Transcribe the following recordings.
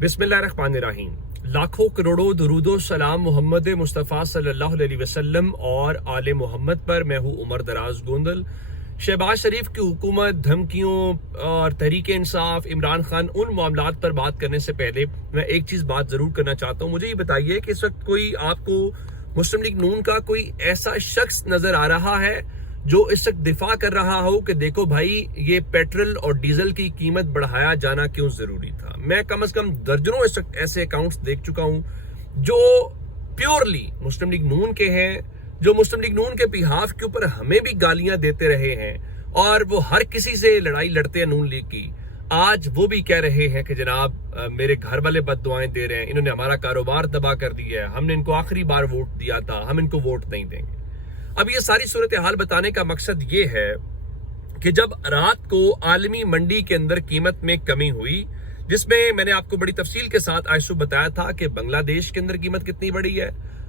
बिस्मिल्लाहिर्रहमानिर्रहीम। लाखों करोड़ों दुरूदो सलाम मोहम्मद मुस्तफ़ा सल्लल्लाहु अलैहि वसल्लम और आले मोहम्मद पर। मैं हूँ उमर दराज गोंदल। शहबाज शरीफ की हुकूमत, धमकियों और तहरीक इंसाफ, इमरान खान, उन मामलात पर बात करने से पहले मैं एक चीज़ बात ज़रूर करना चाहता हूँ। मुझे ये बताइए कि इस वक्त कोई आपको मुस्लिम लीग नून का कोई ऐसा शख्स नज़र आ रहा है जो इस वक्त दिफा कर रहा हो कि देखो भाई, ये पेट्रोल और डीजल की कीमत बढ़ाया जाना क्यों जरूरी था। मैं कम से कम दर्जनों इस वक्त ऐसे अकाउंट्स देख चुका हूं जो प्योरली मुस्लिम लीग नून के हैं, जो मुस्लिम लीग नून के बिहाफ के ऊपर हमें भी गालियां देते रहे हैं और वो हर किसी से लड़ाई लड़ते हैं नून लीग की। आज वो भी कह रहे हैं कि जनाब मेरे घर वाले बददुआएं दे रहे हैं, इन्होंने हमारा कारोबार तबाह कर दिया है, हमने इनको आखिरी बार वोट दिया था, हम इनको वोट नहीं देंगे। अब ये सारी सूरत हाल बताने का मकसद ये है कि जब रात को आलमी मंडी के अंदर कीमत में कमी हुई, जिसमें मैंने आपको बड़ी तफसील के साथ आयसु बताया था कि बांग्लादेश के अंदर कीमत कितनी बड़ी है,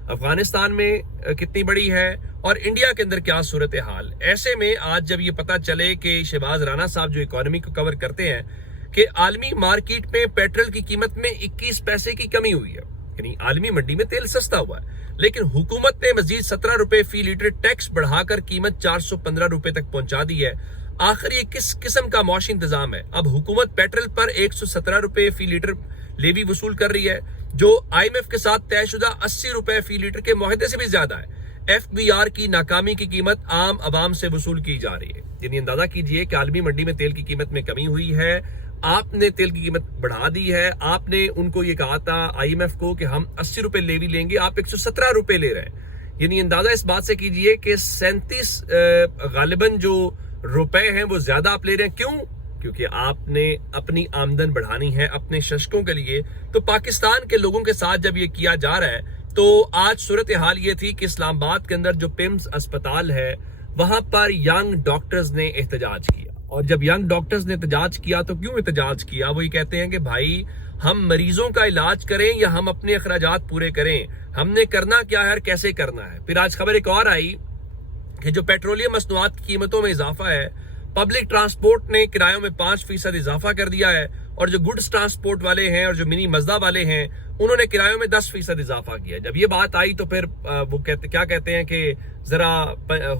अफगानिस्तान में कितनी बड़ी है और इंडिया के अंदर क्या सूरत हाल। ऐसे में आज जब ये पता चले कि शहबाज राना साहब जो इकोनॉमी को कवर करते हैं कि आलमी मार्केट में पेट्रोल की कीमत में 21 पैसे की कमी हुई है, यानी आलमी मंडी में तेल सस्ता हुआ है, लेकिन हुकूमत ने मजीद 17 रुपए फी लीटर टैक्स बढ़ाकर कीमत 415 रुपए तक पहुंचा दी है। आखिर ये किस किस्म का मौशी इंतजाम है। अब हुकूमत पेट्रोल पर 117 रुपए फी लीटर लेवी वसूल कर रही है, जो IMF के साथ तयशुदा 80 रुपए फी लीटर के मुआहदे से भी ज्यादा है। FBR की नाकामी की कीमत आम आवाम से वसूल की जा रही है। यानी अंदाजा कीजिए कि आलमी मंडी में तेल की कीमत में कमी हुई है, आपने तेल की कीमत बढ़ा दी है, आपने उनको ये कहा था IMF को कि हम 80 रुपए लेवी लेंगे, आप 117 रुपए ले रहे हैं। यानी अंदाजा इस बात से कीजिए कि 37 गालिबन जो रुपए हैं वो ज्यादा आप ले रहे हैं। क्यों? क्योंकि आपने अपनी आमदन बढ़ानी है अपने शशकों के लिए। तो पाकिस्तान के लोगों के साथ जब ये किया जा रहा है, तो आज सूरत हाल ये थी कि इस्लामाबाद के अंदर जो पिम्स अस्पताल है वहां पर यंग डॉक्टर्स ने एहतजाज किया। और जब यंग डॉक्टर्स ने एहतजाज किया तो क्यों एहतजाज किया? वो ये कहते हैं कि भाई, हम मरीजों का इलाज करें या हम अपने अखराजात पूरे करें, हमने करना क्या है और कैसे करना है। फिर आज खबर एक और आई कि जो पेट्रोलियम मसनूआत की कीमतों में इजाफा है, पब्लिक ट्रांसपोर्ट ने किरायों में 5% इजाफा कर दिया है और जो गुड्स ट्रांसपोर्ट वाले हैं और जो मिनी मजदा वाले हैं उन्होंने किरायों में 10% इजाफा किया। जब ये बात आई तो फिर वो क्या कहते हैं कि जरा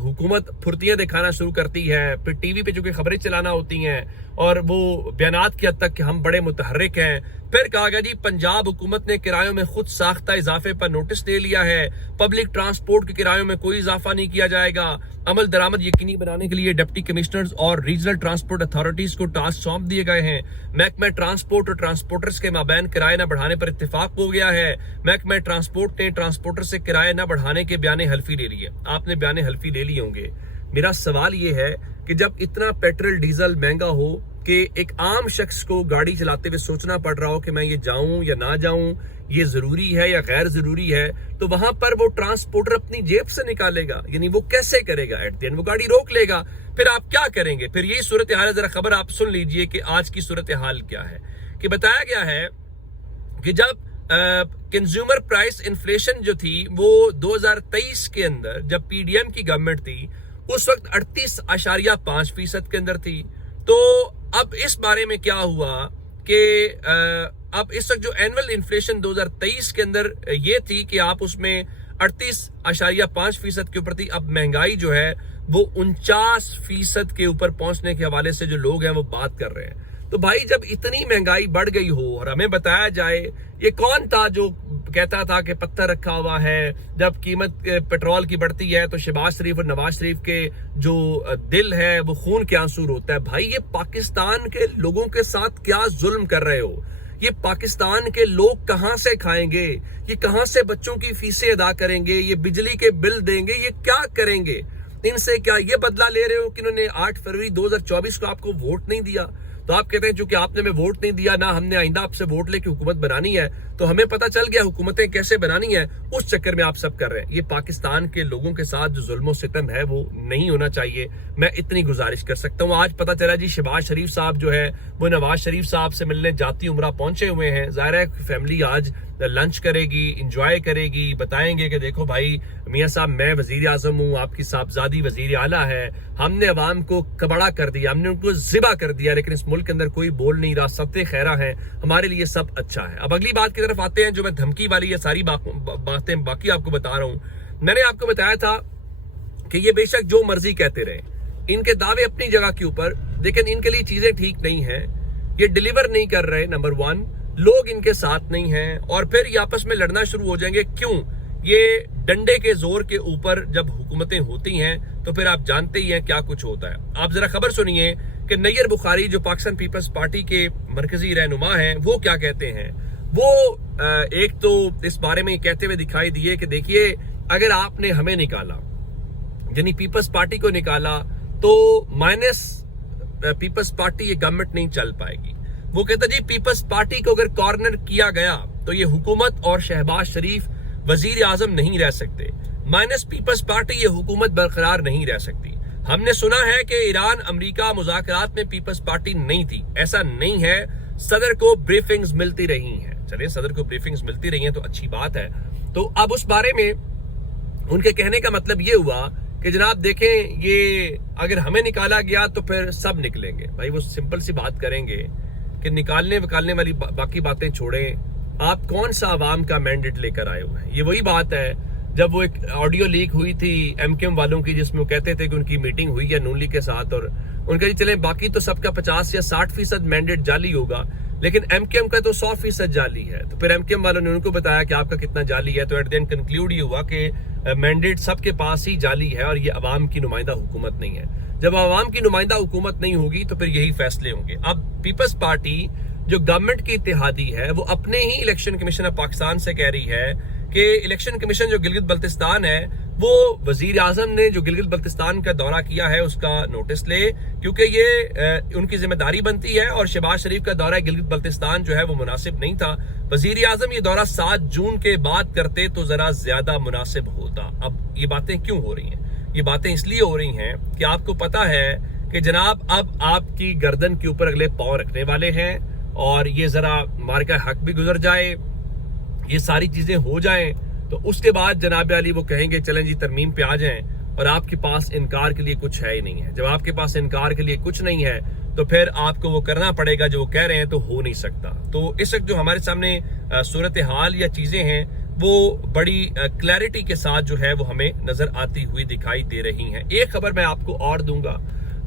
हुकूमत फुर्तियां दिखाना शुरू करती है। फिर टीवी पे चूंकि खबरें चलाना होती हैं और वो बयानात की हद तक कि हम बड़े मुतहर्रिक हैं। फिर कहा गया जी पंजाब हुकूमत ने किरायों में खुद साख्ता इजाफे पर नोटिस दे लिया है, पब्लिक ट्रांसपोर्ट के किरायों में कोई इजाफा नहीं किया जाएगा। अमल दरामद यकीनी बनाने के लिए डिप्टी कमिश्नर्स और रीजनल ट्रांसपोर्ट अथॉरिटीज को टास्क सौंप दिए गए हैं। महकमा ट्रांसपोर्ट और ट्रांसपोर्टर्स के माबैन किराए न बढ़ाने पर इत्तेफाक हो गया है। महकमा ट्रांसपोर्ट ने ट्रांसपोर्टर से किराए न बढ़ाने के बयाने हल्फी ले लिए। आपने बयाने हल्फी ले लिए होंगे। मेरा सवाल ये है कि जब इतना पेट्रोल डीजल महंगा हो कि एक आम शख्स को गाड़ी चलाते हुए सोचना पड़ रहा हो कि मैं ये जाऊं या ना जाऊं, ये जरूरी है या गैर जरूरी है, तो वहां पर वो ट्रांसपोर्टर अपनी जेब से निकालेगा। यानी वो कैसे करेगा? एट द एंड वो गाड़ी रोक लेगा। फिर आप क्या करेंगे? फिर यही सूरत हाल है। जरा खबर आप सुन लीजिए कि आज की सूरत हाल क्या है। कि बताया गया है कि जब कंज्यूमर प्राइस इन्फ्लेशन जो थी वो 2023 के अंदर, जब PDM की गवर्नमेंट थी, उस वक्त 38.5% के अंदर थी। तो अब इस बारे में क्या हुआ कि अब इस वक्त जो एनुअल इन्फ्लेशन 2023 के अंदर ये थी कि आप उसमें 38.5% के ऊपर थी। अब महंगाई जो है वो 49% के ऊपर पहुंचने के हवाले से जो लोग हैं वो बात कर रहे हैं। तो भाई, जब इतनी महंगाई बढ़ गई हो और हमें बताया जाए, ये कौन था जो कहता था कि पत्थर रखा हुआ है, जब कीमत पेट्रोल की बढ़ती है तो शहबाज शरीफ और नवाज शरीफ के जो दिल है वो खून के आंसू रोता है। भाई, ये पाकिस्तान के लोगों के साथ क्या जुल्म कर रहे हो? ये पाकिस्तान के लोग कहां से खाएंगे? ये कहां से बच्चों की फीसें अदा करेंगे? ये बिजली के बिल देंगे? ये क्या करेंगे? इनसे क्या ये बदला ले रहे हो कि इन्होंने 8 फरवरी 2024 को आपको वोट नहीं दिया? तो आप कहते हैं चूंकि आपने हमें वोट नहीं दिया, ना हमने आइंदा आपसे वोट लेके हुकूमत बनानी है, तो हमें पता चल गया हुकूमतें कैसे बनानी है। उस चक्कर में आप सब कर रहे हैं। ये पाकिस्तान के लोगों के साथ जो जुल्म सितम है वो नहीं होना चाहिए। मैं इतनी गुजारिश कर सकता हूँ। आज पता चला जी शहबाज शरीफ साहब जो है वो नवाज शरीफ साहब से मिलने जाती उमरा पहुंचे हुए हैं। जाहिर है फैमिली आज लंच करेगी, इंजॉय करेगी, बताएंगे कि देखो भाई मियाँ साहब मैं वजीर आजम हूँ, आपकी साहबजादी वजीर आला है, हमने अवाम को कबड़ा कर दिया, हमने उनको ज़िबा कर दिया, लेकिन इस मुल्क के अंदर कोई बोल नहीं रहा, सबसे खैरा है, हमारे लिए सब अच्छा है। अब अगली बात की तरफ आते हैं, जो मैं धमकी वाली ये सारी बातें बाकी आपको बता रहा हूँ। मैंने आपको बताया था कि ये बेशक जो मर्जी कहते रहे, इनके दावे अपनी जगह के ऊपर, लेकिन इनके लिए चीजें ठीक नहीं है, ये डिलीवर नहीं कर रहे, नंबर 1, लोग इनके साथ नहीं हैं, और फिर ये आपस में लड़ना शुरू हो जाएंगे। क्यों? ये डंडे के जोर के ऊपर जब हुकूमतें होती हैं तो फिर आप जानते ही हैं क्या कुछ होता है। आप जरा खबर सुनिए कि नैयर बुखारी जो पाकिस्तान पीपल्स पार्टी के मरकजी रहनुमा हैं, वो क्या कहते हैं। वो एक तो इस बारे में कहते हुए दिखाई दिए कि देखिए अगर आपने हमें निकाला, यानी पीपल्स पार्टी को निकाला, तो माइनस पीपल्स पार्टी ये गवर्नमेंट नहीं चल पाएगी। वो कहता जी पीपल्स पार्टी को अगर कॉर्नर किया गया तो ये हुकूमत और शहबाज शरीफ वजीर आजम नहीं रह सकते, माइनस पीपल्स पार्टी ये हुकूमत बरकरार नहीं रह सकती। हमने सुना है कि ईरान अमेरिका मुज़ाकरात में पीपल्स पार्टी नहीं थी, ऐसा नहीं है, सदर को ब्रीफिंग्स मिलती रही हैं। चलिए सदर को ब्रीफिंग्स मिलती रही हैं तो अच्छी बात है। तो अब उस बारे में उनके कहने का मतलब ये हुआ कि जनाब देखें, ये अगर हमें निकाला गया तो फिर सब निकलेंगे। भाई वो सिंपल सी बात करेंगे कि निकालने वकालने वाली बाकी बातें छोड़ें, आप कौन सा अवाम का मैंडेट लेकर आए हुए हैं। ये वही बात है जब वो एक ऑडियो लीक हुई थी एमकेएम वालों की, जिसमें वो कहते थे कि उनकी मीटिंग हुई है नून लीग के साथ, और उनका जी चले बाकी तो सबका 50 या 60% मैंडेट जाली होगा, लेकिन एमकेएम का तो 100% जाली है। तो फिर एमकेएम वालों ने उनको बताया कि आपका कितना जाली है, तो एट द एंड कंक्लूड ये हुआ कि मैंडेट सबके पास ही जाली है और ये अवाम की नुमाइंदा हुकूमत नहीं है। जब अवाम की नुमाइंदा हुकूमत नहीं होगी तो फिर यही फैसले होंगे। अब पीपल्स पार्टी जो गवर्नमेंट की इत्तेहादी है, वो अपने ही इलेक्शन कमीशन ऑफ पाकिस्तान से कह रही है कि इलेक्शन कमीशन जो गिलगित बल्तिस्तान है, वो वजीर आजम ने जो गिलगित बल्तिस्तान का दौरा किया है उसका नोटिस ले, क्योंकि ये उनकी जिम्मेदारी बनती है, और शहबाज शरीफ का दौरा गिलगित बल्तिस्तान जो है वो मुनासिब नहीं था। वजीर आजम ये दौरा 7 जून के बाद करते तो जरा ज्यादा मुनासिब होता। अब ये बातें क्यों हो रही हैं? ये बातें इसलिए हो रही हैं कि आपको पता है कि जनाब अब आपकी गर्दन के ऊपर अगले पांव रखने वाले हैं, और ये जरा मार का हक भी गुजर जाए, ये सारी चीजें हो जाएं, तो उसके बाद जनाब अली वो कहेंगे चलें जी तरमीम पे आ जाएं, और आपके पास इनकार के लिए कुछ है ही नहीं है। जब आपके पास इनकार के लिए कुछ नहीं है तो फिर आपको वो करना पड़ेगा जो वो कह रहे हैं, तो हो नहीं सकता। तो इस वक्त जो हमारे सामने सूरत हाल या चीजें हैं वो बड़ी क्लैरिटी के साथ जो है वो हमें नजर आती हुई दिखाई दे रही हैं। एक खबर मैं आपको और दूंगा,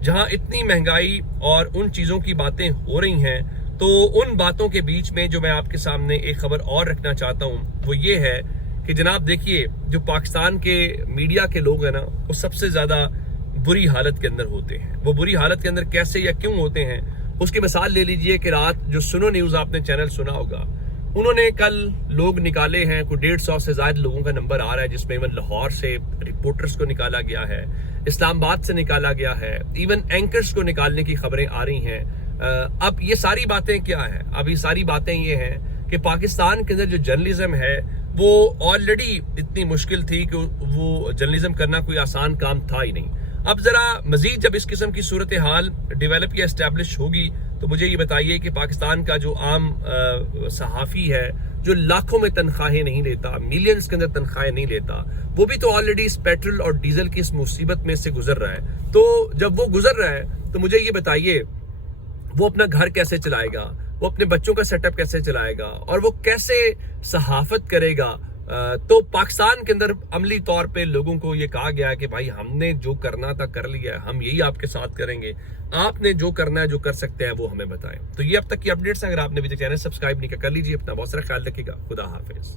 जहां इतनी महंगाई और उन चीजों की बातें हो रही हैं, तो उन बातों के बीच में जो मैं आपके सामने एक खबर और रखना चाहता हूं वो ये है कि जनाब देखिए, जो पाकिस्तान के मीडिया के लोग हैं ना, वो सबसे ज्यादा बुरी हालत के अंदर होते हैं। वो बुरी हालत के अंदर कैसे या क्यों होते हैं, उसकी मिसाल ले लीजिए कि रात जो सुनो न्यूज आपने चैनल सुना होगा, उन्होंने कल लोग निकाले हैं, कोई 150 से ज्यादा लोगों का नंबर आ रहा है, जिसमें इवन लाहौर से रिपोर्टर्स को निकाला गया है, इस्लामाबाद से निकाला गया है, इवन एंकर्स को निकालने की खबरें आ रही हैं। अब ये सारी बातें क्या है? अब ये सारी बातें ये हैं कि पाकिस्तान के अंदर जो जर्नलिज्म है वो ऑलरेडी इतनी मुश्किल थी कि वो जर्नलिज्म करना कोई आसान काम था ही नहीं। अब जरा मजीद जब इस किस्म की सूरत हाल डेवलप या एस्टेब्लिश होगी, तो मुझे ये बताइए कि पाकिस्तान का जो आम सहाफ़ी है, जो लाखों में तनख्वाहें नहीं लेता, मिलियंस के अंदर तनख्वाहें नहीं लेता, वो भी तो ऑलरेडी इस पेट्रोल और डीजल की इस मुसीबत में से गुजर रहा है। तो जब वो गुजर रहा है तो मुझे ये बताइए वो अपना घर कैसे चलाएगा, वो अपने बच्चों का सेटअप कैसे चलाएगा, और वो कैसे सहाफत करेगा। तो पाकिस्तान के अंदर अमली तौर पे लोगों को ये कहा गया है कि भाई हमने जो करना था कर लिया है, हम यही आपके साथ करेंगे, आपने जो करना है जो कर सकते हैं वो हमें बताएं। तो ये अब तक की अपडेट्स, अगर आपने अभी तक चैनल सब्सक्राइब नहीं किया कर लीजिए। अपना बहुत सारा ख्याल रखिएगा। खुदा हाफिज।